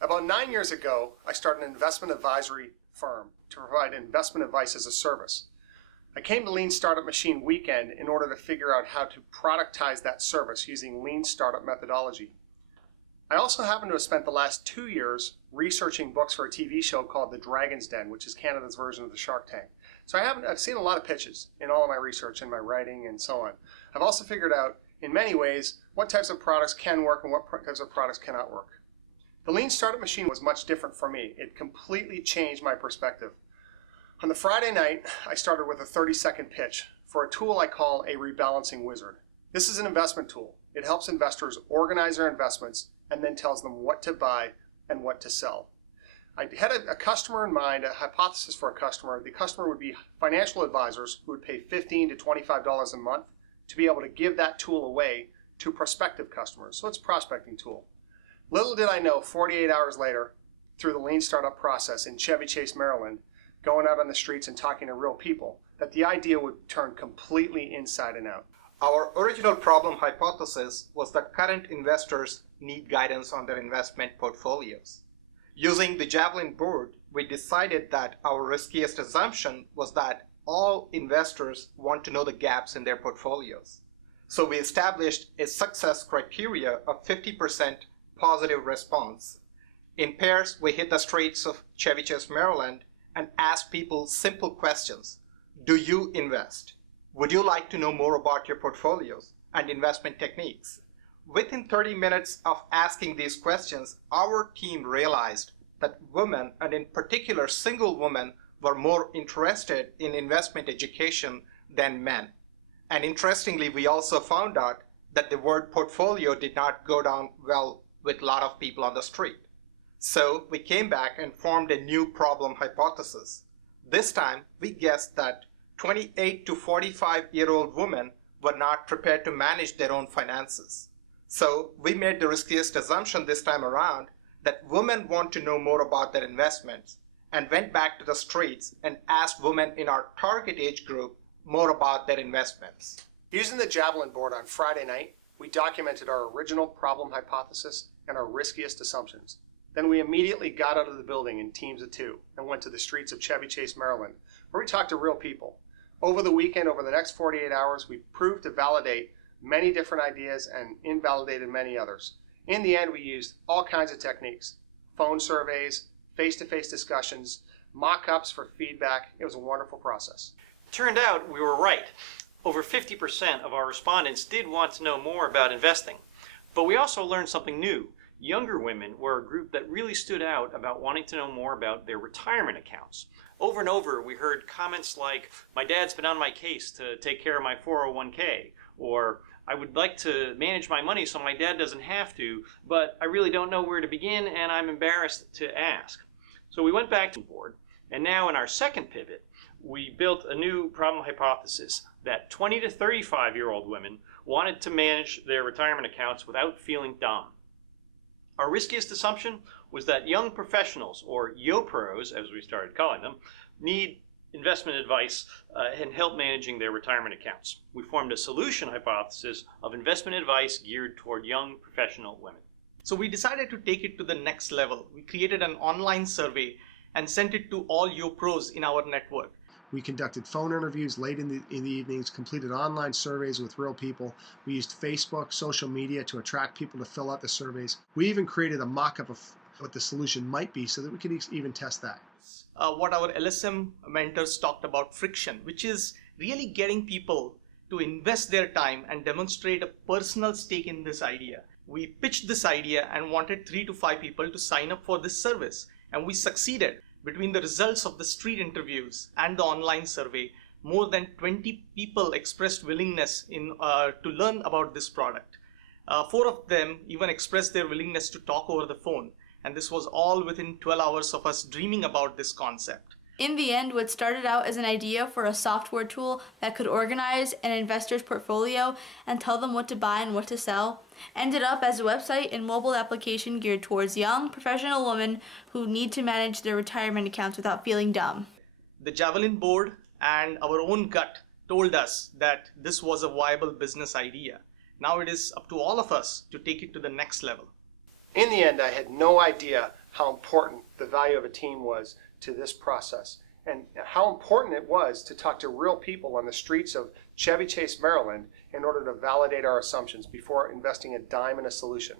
About 9 years ago, I started an investment advisory firm to provide investment advice as a service. I came to Lean Startup Machine Weekend in order to figure out how to productize that service using Lean Startup methodology. I also happen to have spent the last 2 years researching books for a TV show called The Dragon's Den, which is Canada's version of the Shark Tank. So I've seen a lot of pitches in all of my research and my writing and so on. I've also figured out, in many ways, what types of products can work and what types of products cannot work. The Lean Startup Machine was much different for me. It completely changed my perspective. On the Friday night, I started with a 30-second pitch for a tool I call a rebalancing wizard. This is an investment tool. It helps investors organize their investments and then tells them what to buy and what to sell. I had a customer in mind, a hypothesis for a customer. The customer would be financial advisors who would pay $15 to $25 a month to be able to give that tool away to prospective customers. So it's a prospecting tool. Little did I know, 48 hours later, through the Lean Startup process in Chevy Chase, Maryland, going out on the streets and talking to real people, that the idea would turn completely inside and out. Our original problem hypothesis was that current investors need guidance on their investment portfolios. Using the Javelin board, we decided that our riskiest assumption was that all investors want to know the gaps in their portfolios. So we established a success criteria of 50% positive response. In pairs, we hit the streets of Chevy Chase, Maryland, and asked people simple questions. Do you invest? Would you like to know more about your portfolios and investment techniques? Within 30 minutes of asking these questions, our team realized that women, and in particular single women, were more interested in investment education than men. And interestingly, we also found out that the word portfolio did not go down well with a lot of people on the street. So we came back and formed a new problem hypothesis. This time, we guessed that 28 to 45-year-old women were not prepared to manage their own finances. So we made the riskiest assumption this time around that women want to know more about their investments, and went back to the streets and asked women in our target age group more about their investments. Using the Javelin board on Friday night, we documented our original problem hypothesis and our riskiest assumptions. Then we immediately got out of the building in teams of 2 and went to the streets of Chevy Chase, Maryland, where we talked to real people. Over the weekend, over the next 48 hours, we proved to validate many different ideas and invalidated many others. In the end, we used all kinds of techniques: phone surveys, face-to-face discussions, mock-ups for feedback. It was a wonderful process. Turned out we were right. Over 50% of our respondents did want to know more about investing. But we also learned something new. Younger women were a group that really stood out about wanting to know more about their retirement accounts. Over and over, we heard comments like, "My dad's been on my case to take care of my 401k," or "I would like to manage my money so my dad doesn't have to, but I really don't know where to begin and I'm embarrassed to ask." So we went back to the board, and now in our second pivot, we built a new problem hypothesis that 20 to 35-year-old women wanted to manage their retirement accounts without feeling dumb. Our riskiest assumption was that young professionals, or YOPROs as we started calling them, need investment advice and help managing their retirement accounts. We formed a solution hypothesis of investment advice geared toward young professional women. So we decided to take it to the next level. We created an online survey and sent it to all YOPROs in our network. We conducted phone interviews late in the evenings, completed online surveys with real people. We used Facebook, social media to attract people to fill out the surveys. We even created a mock-up of what the solution might be so that we could even test that. What our LSM mentors talked about friction, which is really getting people to invest their time and demonstrate a personal stake in this idea. We pitched this idea and wanted 3 to 5 people to sign up for this service, and we succeeded. Between the results of the street interviews and the online survey, more than 20 people expressed willingness to learn about this product. 4 of them even expressed their willingness to talk over the phone. And this was all within 12 hours of us dreaming about this concept. In the end, what started out as an idea for a software tool that could organize an investor's portfolio and tell them what to buy and what to sell, ended up as a website and mobile application geared towards young professional women who need to manage their retirement accounts without feeling dumb. The Javelin board and our own gut told us that this was a viable business idea. Now it is up to all of us to take it to the next level. In the end, I had no idea how important the value of a team was to this process, and how important it was to talk to real people on the streets of Chevy Chase, Maryland, in order to validate our assumptions before investing a dime in a solution.